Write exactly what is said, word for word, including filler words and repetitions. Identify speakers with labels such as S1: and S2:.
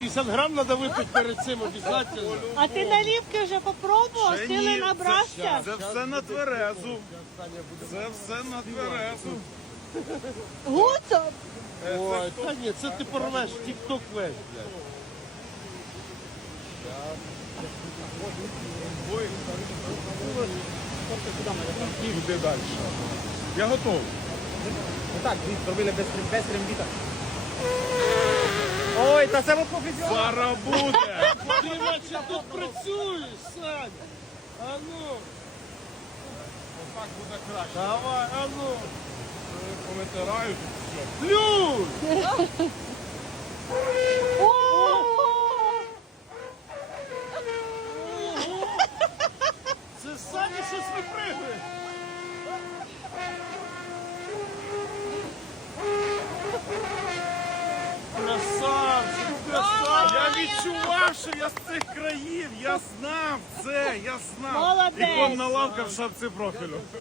S1: п'ятдесят грам треба випити перед цим обов'язково.
S2: А ти наливки вже попробував?
S3: Ще
S2: Сили
S3: ні,
S2: набрався?
S3: Це все на тверезу. Це все на тверезу.
S2: Гуцо?
S1: Ой, та ні, це ти порвеш, тік-ток весь, блядь.
S3: Ой. Іди далі. Я готовий.
S4: Так, зробили без, без рембіта. Ой, та це от професіонал.
S3: Зараз буде.
S1: Ти наче тут працюєш, Саня. А ну,
S3: Так буде краще.
S1: давай, а ну.
S3: Повитираю тут все.
S1: Плюс! Це Саня щось випригує. Красавчик, красавчик.
S3: Я відчував, що я з цих країв. Я знав це, я знав.
S2: Молодець.
S3: І вон на лавка в шапці профілю.